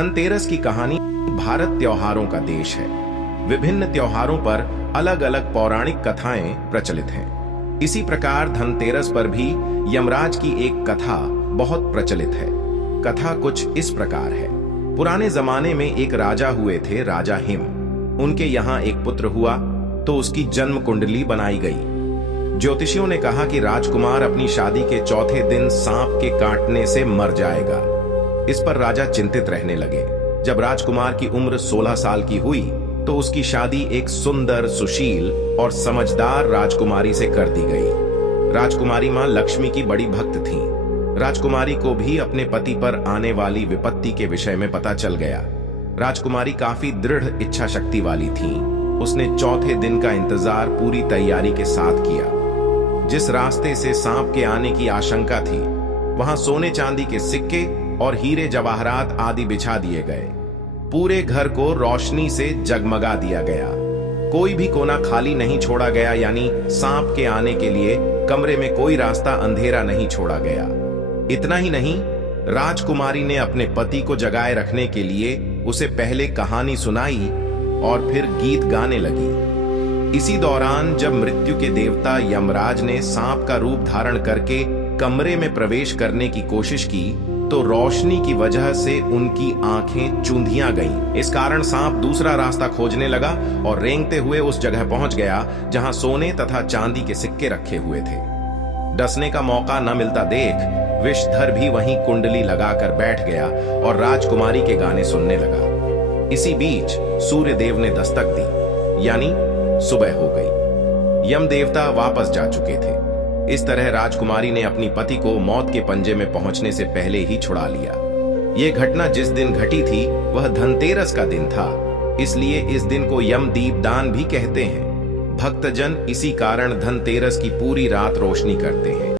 धनतेरस की कहानी भारत त्योहारों का देश है। विभिन्न त्योहारों पर अलग अलग पौराणिक कथाएं प्रचलित हैं। इसी प्रकार धनतेरस पर भी यमराज की एक कथा बहुत प्रचलित है। कथा कुछ इस प्रकार है। पुराने जमाने में एक राजा हुए थे, राजा हिम। उनके यहाँ एक पुत्र हुआ तो उसकी जन्म कुंडली बनाई गई। ज्योतिषियों ने कहा कि राजकुमार अपनी शादी के चौथे दिन सांप के काटने से मर जाएगा। इस पर राजा चिंतित रहने लगे। जब राजकुमार की उम्र 16 साल की हुई तो उसकी शादी एक सुंदर, सुशील और समझदार राजकुमारी से कर दी गई। राजकुमारी मां लक्ष्मी की बड़ी भक्त थी। राजकुमारी को भी अपने पति पर आने वाली विपत्ति के विषय में पता चल गया। राजकुमारी काफी दृढ़ इच्छा शक्ति वाली थी। उसने चौथे दिन का इंतजार पूरी तैयारी के साथ किया। जिस रास्ते से सांप के आने की आशंका थी वहां सोने चांदी के सिक्के और हीरे जवाहरात आदि बिछा दिए गए। पूरे घर को रोशनी से जगमगा दिया गया। कोई भी कोना खाली नहीं छोड़ा गया, यानी सांप के आने के लिए कमरे में कोई रास्ता अंधेरा नहीं छोड़ा गया। इतना ही नहीं, राजकुमारी ने अपने पति को जगाए रखने के लिए उसे पहले कहानी सुनाई और फिर गीत गाने लगी। इसी दौरान जब मृत्यु के देवता यमराज ने सांप का रूप धारण करके कमरे में प्रवेश करने की कोशिश की तो रोशनी की वजह से उनकी आंखें चूंधियां गईं। इस कारण सांप दूसरा रास्ता खोजने लगा और रेंगते हुए उस जगह पहुंच गया जहां सोने तथा चांदी के सिक्के रखे हुए थे। डसने का मौका न मिलता देख विषधर भी वहीं कुंडली लगाकर बैठ गया और राजकुमारी के गाने सुनने लगा। इसी बीच सूर्य देव ने दस्तक दी, यानी सुबह हो गई। यम देवता वापस जा चुके थे। इस तरह राजकुमारी ने अपनी पति को मौत के पंजे में पहुंचने से पहले ही छुड़ा लिया। यह घटना जिस दिन घटी थी वह धनतेरस का दिन था, इसलिए इस दिन को यम दीपदान भी कहते हैं। भक्तजन इसी कारण धनतेरस की पूरी रात रोशनी करते हैं।